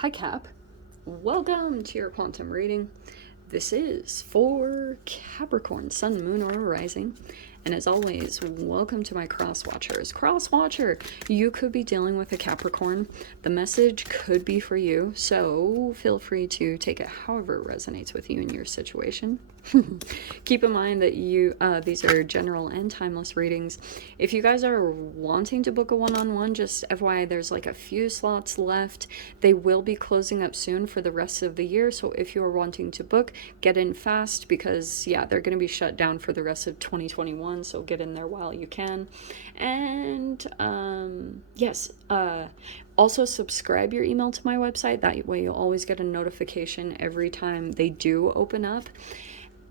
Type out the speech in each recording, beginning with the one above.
Hi Cap, welcome to your quantum reading. This is for Capricorn, Sun, Moon, or Rising. And as always, welcome to my cross watchers. Cross watcher, you could be dealing with a Capricorn. The message could be for you, so feel free to take it however it resonates with you in your situation. Keep in mind that these are general and timeless readings. If you guys are wanting to book a one-on-one, just FYI, there's like a few slots left. They will be closing up soon for the rest of the year, so if you are wanting to book, get in fast because yeah, they're going to be shut down for the rest of 2021, so get in there while you can. And yes, also subscribe your email to my website. That way you'll always get a notification every time they do open up.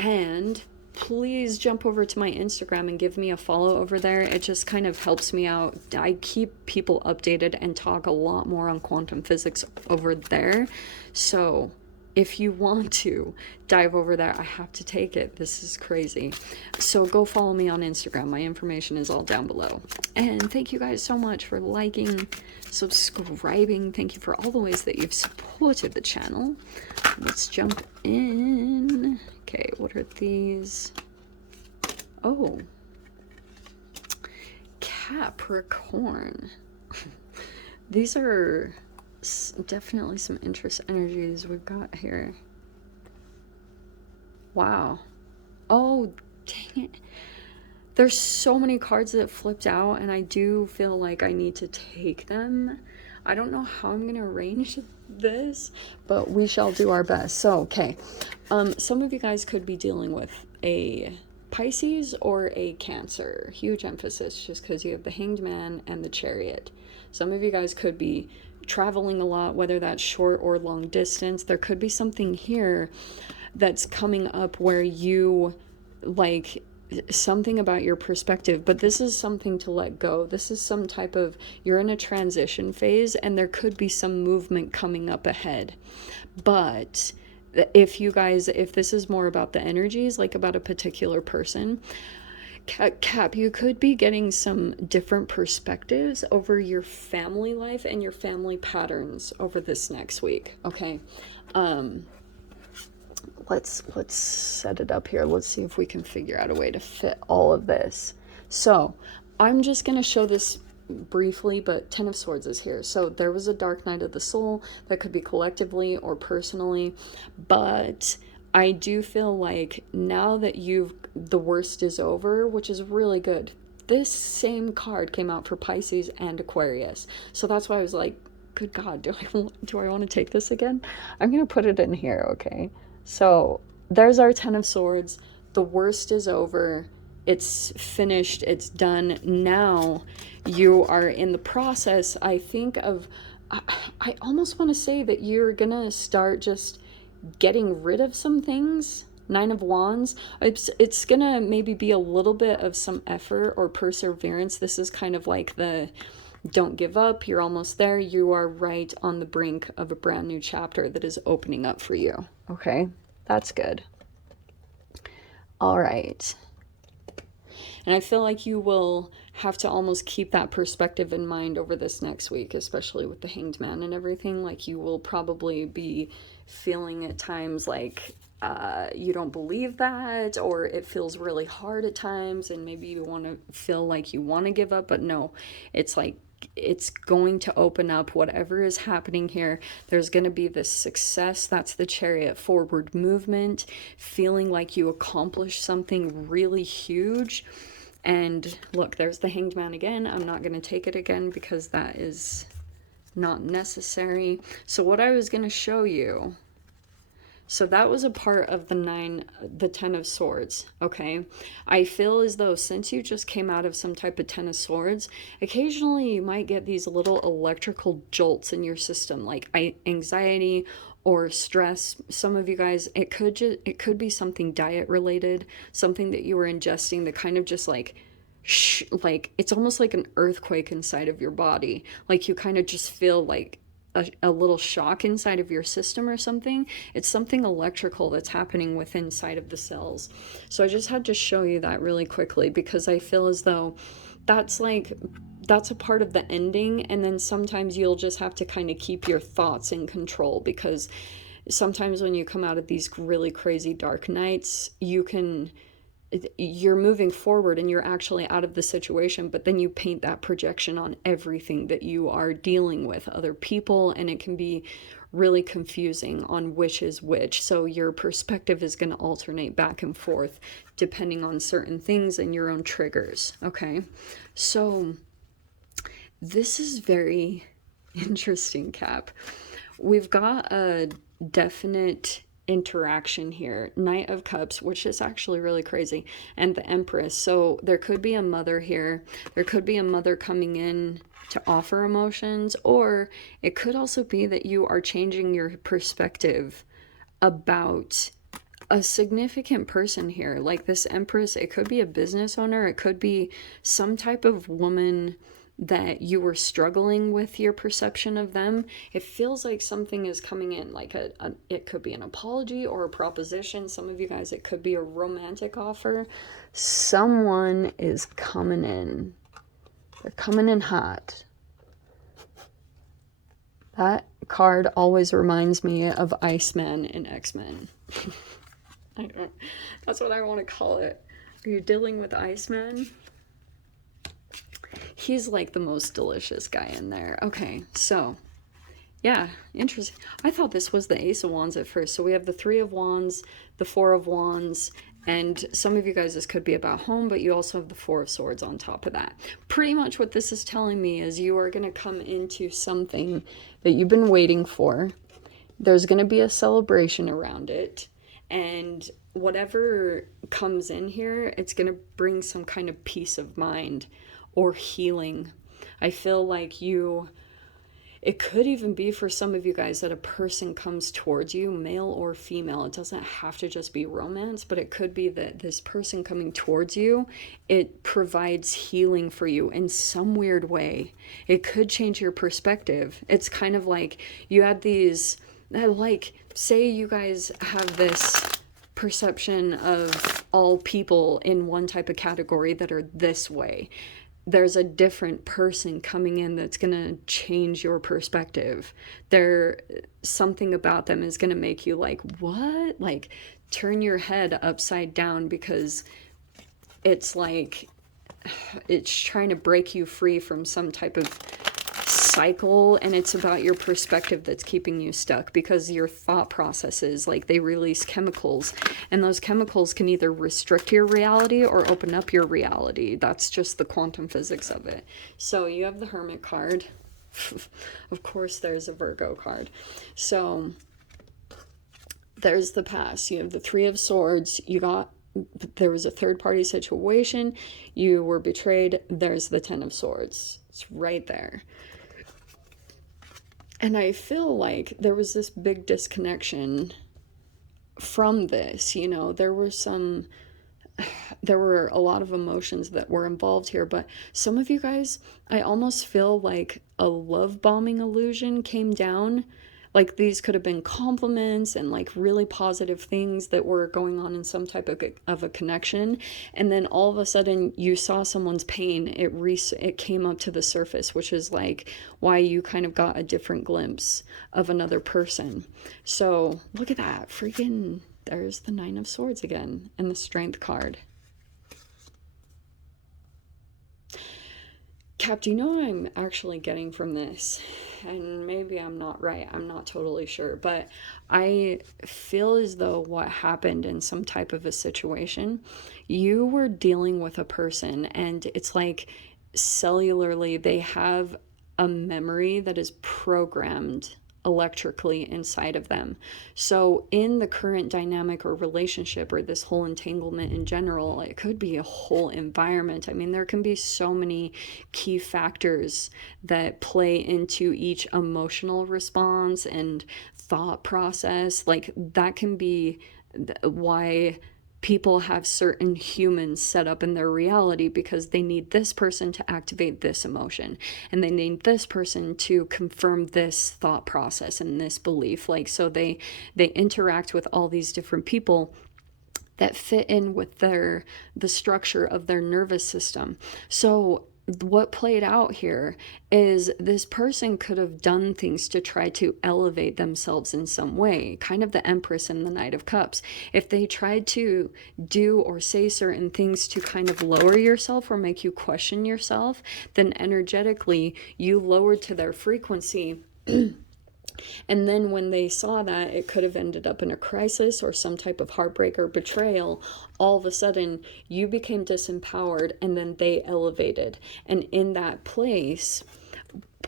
And please jump over to my Instagram and give me a follow over there. It just kind of helps me out. I keep people updated and talk a lot more on quantum physics over there. So if you want to dive over there, I have to take it. This is crazy. So go follow me on Instagram. My information is all down below. And thank you guys so much for liking, subscribing. Thank you for all the ways that you've supported the channel. Let's jump in. Okay, what are these? Oh, Capricorn. These are definitely some interest energies we've got here. Wow. Oh, dang it. There's so many cards that flipped out, and I do feel like I need to take them. I don't know how I'm going to arrange this, but we shall do our best. So, okay. Some of you guys could be dealing with a Pisces or a Cancer. Huge emphasis just because you have the Hanged Man and the Chariot. Some of you guys could be traveling a lot, whether that's short or long distance. There could be something here that's coming up where you like something about your perspective, but this is something to let go. This is some type of, you're in a transition phase and there could be some movement coming up ahead. But if this is more about the energies, like about a particular person, Cap, you could be getting some different perspectives over your family life and your family patterns over this next week. Okay. Let's set it up here. Let's see if we can figure out a way to fit all of this. So I'm just going to show this briefly, but 10 of Swords is here. So there was a dark night of the soul that could be collectively or personally, but I do feel like now that the worst is over, which is really good. This same card came out for Pisces and Aquarius. So that's why I was like, good God, do I want to take this again? I'm going to put it in here, okay? So there's our 10 of Swords. The worst is over. It's finished. It's done. Now you are in the process, I think, of, I almost want to say that you're going to start just getting rid of some things. 9 of Wands. It's going to maybe be a little bit of some effort or perseverance. This is kind of like the don't give up. You're almost there. You are right on the brink of a brand new chapter that is opening up for you. Okay, that's good. All right. And I feel like you will have to almost keep that perspective in mind over this next week, especially with the Hanged Man and everything. Like you will probably be feeling at times like you don't believe that, or it feels really hard at times, and maybe you want to feel like you want to give up, but no, it's like it's going to open up. Whatever is happening here, there's going to be this success. That's the Chariot, forward movement, feeling like you accomplished something really huge. And look, there's the Hanged Man again. I'm not going to take it again because that is not necessary. So what I was going to show you, so that was a part of the 10 of Swords, okay? I feel as though since you just came out of some type of 10 of Swords, occasionally you might get these little electrical jolts in your system, like anxiety or stress. Some of you guys, it could be something diet related, something that you were ingesting that kind of just like it's almost like an earthquake inside of your body. Like you kind of just feel like a little shock inside of your system or something. It's something electrical that's happening within inside of the cells. So I just had to show you that really quickly because I feel as though that's like that's a part of the ending. And then sometimes you'll just have to kind of keep your thoughts in control, because sometimes when you come out of these really crazy dark nights, you're moving forward and you're actually out of the situation, but then you paint that projection on everything that you are dealing with, other people, and it can be really confusing on which is which. So your perspective is going to alternate back and forth depending on certain things and your own triggers. Okay, so this is very interesting, Cap. We've got a definite interaction here. Knight of Cups, which is actually really crazy, and the Empress. So there could be a mother here. There could be a mother coming in to offer emotions, or it could also be that you are changing your perspective about a significant person here. Like this Empress, it could be a business owner, it could be some type of woman that you were struggling with your perception of them. It feels like something is coming in, like it could be an apology or a proposition. Some of you guys, it could be a romantic offer. Someone is coming in. They're coming in hot. That card always reminds me of Iceman in X-Men. That's what I want to call it. Are you dealing with Iceman? He's like the most delicious guy in there. Okay, so yeah, interesting. I thought this was the Ace of Wands at first. So we have the Three of Wands, the Four of Wands, and some of you guys, this could be about home, but you also have the Four of Swords on top of that. Pretty much what this is telling me is you are going to come into something that you've been waiting for. There's going to be a celebration around it. And whatever comes in here, it's going to bring some kind of peace of mind or healing. I feel like it could even be for some of you guys that a person comes towards you, male or female. It doesn't have to just be romance, but it could be that this person coming towards you, it provides healing for you in some weird way. It could change your perspective. It's kind of like you had these, like, say you guys have this perception of all people in one type of category that are this way. There's a different person coming in that's going to change your perspective. Something about them is going to make you like, what? Like, turn your head upside down, because it's like, it's trying to break you free from some type of cycle, and it's about your perspective that's keeping you stuck, because your thought processes, like, they release chemicals, and those chemicals can either restrict your reality or open up your reality. That's just the quantum physics of it. So you have the Hermit card. Of course there's a Virgo card. So there's the past. You have the Three of Swords. There was a third party situation. You were betrayed. There's the Ten of Swords. It's right there. And I feel like there was this big disconnection from this, there were a lot of emotions that were involved here, but some of you guys, I almost feel like a love bombing illusion came down. Like, these could have been compliments and like really positive things that were going on in some type of a connection, and then all of a sudden you saw someone's pain. It came up to the surface, which is like why you kind of got a different glimpse of another person. So look at that, freaking, there's the Nine of Swords again, and the Strength card. Cap, do you know what I'm actually getting from this? And maybe I'm not right. I'm not totally sure. But I feel as though what happened in some type of a situation, you were dealing with a person, and it's like cellularly they have a memory that is programmed electrically inside of them. So in the current dynamic or relationship, or this whole entanglement in general, it could be a whole environment. I mean, there can be so many key factors that play into each emotional response and thought process. Like, that can be why people have certain humans set up in their reality, because they need this person to activate this emotion, and they need this person to confirm this thought process and this belief. Like, so they interact with all these different people that fit in with the structure of their nervous system. So what played out here is this person could have done things to try to elevate themselves in some way, kind of the Empress in the Knight of Cups. If they tried to do or say certain things to kind of lower yourself or make you question yourself, then energetically you lowered to their frequency. And then when they saw that, it could have ended up in a crisis or some type of heartbreak or betrayal. All of a sudden, you became disempowered and then they elevated. And in that place,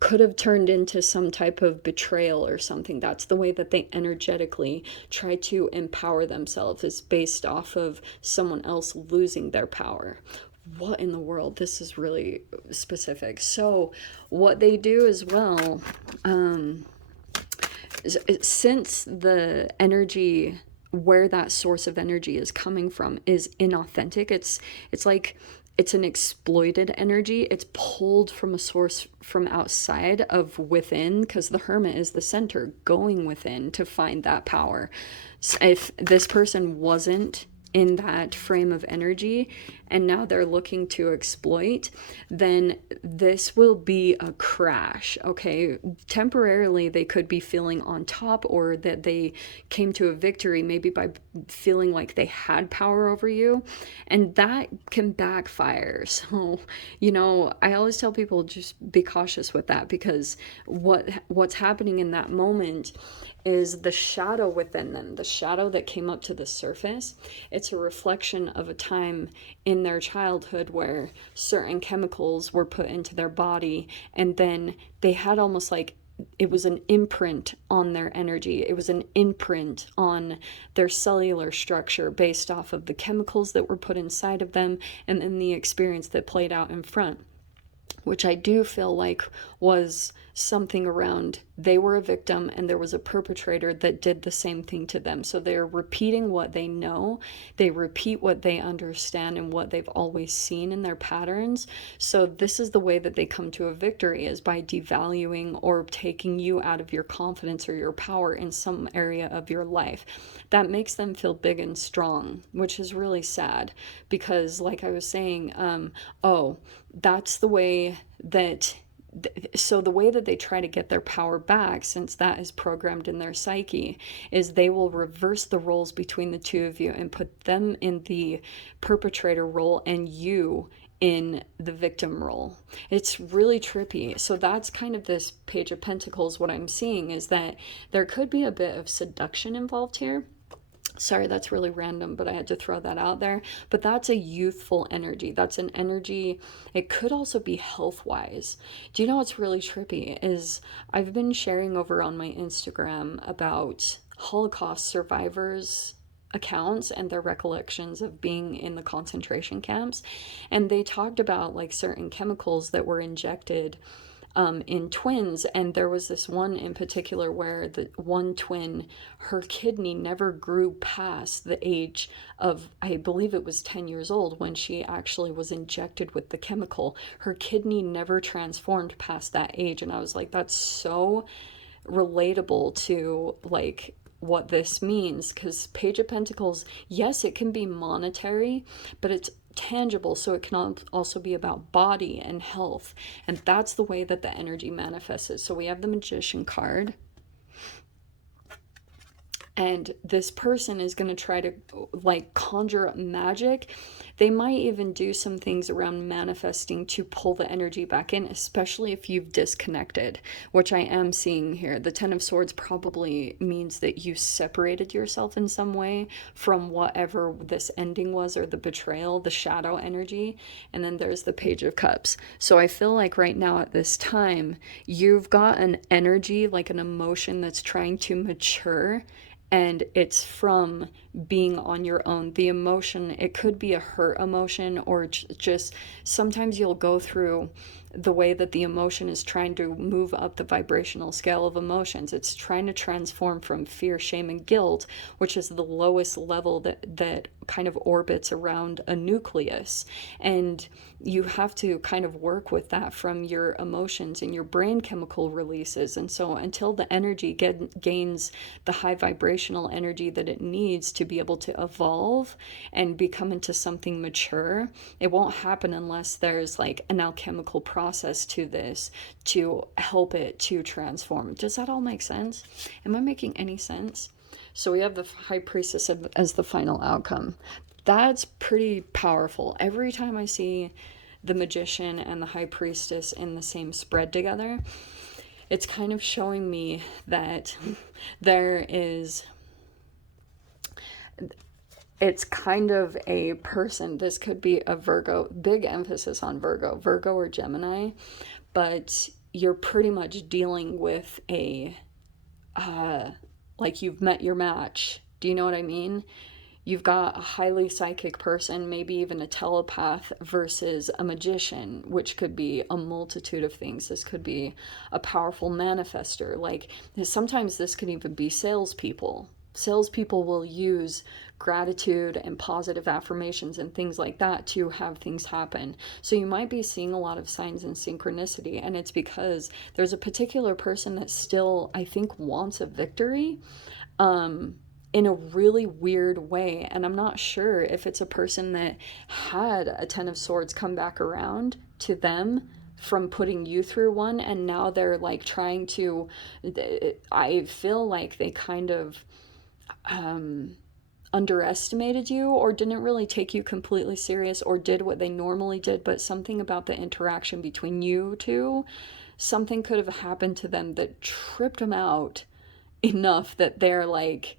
could have turned into some type of betrayal or something. That's the way that they energetically try to empower themselves, is based off of someone else losing their power. What in the world? This is really specific. So what they do as well, since the energy, where that source of energy is coming from, is inauthentic, it's like it's an exploited energy. It's pulled from a source from outside of within, because the Hermit is the center, going within to find that power. So if this person wasn't in that frame of energy and now they're looking to exploit, then this will be a crash. Okay, temporarily they could be feeling on top, or that they came to a victory maybe by feeling like they had power over you, and that can backfire. So, you know, I always tell people just be cautious with that, because what's happening in that moment is the shadow within them, the shadow that came up to the surface. It's a reflection of a time in their childhood where certain chemicals were put into their body, and then they had almost like, it was an imprint on their energy. It was an imprint on their cellular structure based off of the chemicals that were put inside of them, and then the experience that played out in front, which I do feel like was something around, they were a victim and there was a perpetrator that did the same thing to them. So they're repeating what they know, they repeat what they understand and what they've always seen in their patterns. So this is the way that they come to a victory, is by devaluing or taking you out of your confidence or your power in some area of your life. That makes them feel big and strong, which is really sad, because like I was saying, that's the way that, so the way that they try to get their power back, since that is programmed in their psyche, is they will reverse the roles between the two of you and put them in the perpetrator role and you in the victim role. It's really trippy. So that's kind of this Page of Pentacles. What I'm seeing is that there could be a bit of seduction involved here. Sorry, that's really random, but I had to throw that out there. But that's a youthful energy. That's an energy. It could also be health-wise. Do you know what's really trippy is I've been sharing over on my Instagram about Holocaust survivors accounts and their recollections of being in the concentration camps. And they talked about like certain chemicals that were injected in twins, and there was this one in particular where the one twin, her kidney never grew past the age of, I believe it was 10 years old when she actually was injected with the chemical. Her kidney never transformed past that age, and I was like, that's so relatable to like what this means, because Page of Pentacles, yes, it can be monetary, but it's tangible, so it can also be about body and health, and that's the way that the energy manifests. So we have the Magician card, and this person is going to try to like conjure up magic. They might even do some things around manifesting to pull the energy back in, especially if you've disconnected, which I am seeing here. The Ten of Swords probably means that you separated yourself in some way from whatever this ending was, or the betrayal, the shadow energy. And then there's the Page of Cups. So I feel like right now at this time, you've got an energy, like an emotion that's trying to mature, and it's from being on your own. The emotion, it could be a hurt emotion, or just sometimes you'll go through the way that the emotion is trying to move up the vibrational scale of emotions. It's trying to transform from fear, shame, and guilt, which is the lowest level that kind of orbits around a nucleus. And you have to kind of work with that from your emotions and your brain chemical releases. And so until the energy gains the high vibrational energy that it needs to be able to evolve and become into something mature, it won't happen unless there's like an alchemical process to this to help it to transform. Does that all make sense? Am I making any sense? So we have the High Priestess as the final outcome. That's pretty powerful. Every time I see the Magician and the High Priestess in the same spread together, it's kind of showing me that there is, it's kind of a person. This could be a Virgo, big emphasis on Virgo or Gemini, but you're pretty much dealing with a, like you've met your match. Do you know what I mean? You've got a highly psychic person, maybe even a telepath, versus a magician, which could be a multitude of things. This could be a powerful manifester. Like sometimes this could even be salespeople. Salespeople will use gratitude and positive affirmations and things like that to have things happen. So you might be seeing a lot of signs and synchronicity, and it's because there's a particular person that still, I think, wants a victory. In a really weird way. And I'm not sure if it's a person that had a Ten of Swords come back around to them from putting you through one, and now they're like trying to, I feel like they kind of underestimated you or didn't really take you completely serious or did what they normally did, but something about the interaction between you two, something could have happened to them that tripped them out enough that they're like,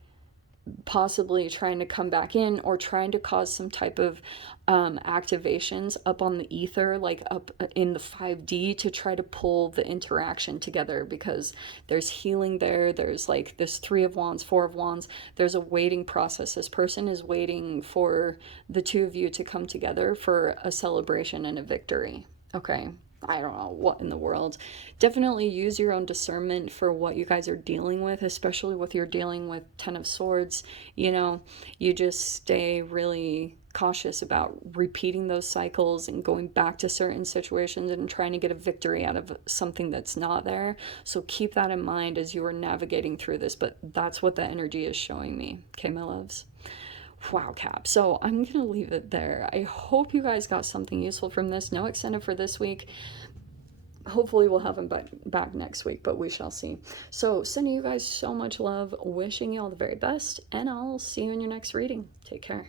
possibly trying to come back in or trying to cause some type of activations up on the ether, like up in the 5D, to try to pull the interaction together, because there's healing there. There's like this 3 of Wands, 4 of Wands. There's a waiting process. This person is waiting for the two of you to come together for a celebration and a victory. Okay. I don't know what in the world. Definitely use your own discernment for what you guys are dealing with, especially with you're dealing with Ten of Swords. You know, you just stay really cautious about repeating those cycles and going back to certain situations and trying to get a victory out of something that's not there. So keep that in mind as you are navigating through this, but that's what the energy is showing me. Okay, my loves? Wow, Cap. So I'm going to leave it there. I hope you guys got something useful from this. No extended for this week. Hopefully we'll have him back next week, but we shall see. So sending you guys so much love, wishing you all the very best, and I'll see you in your next reading. Take care.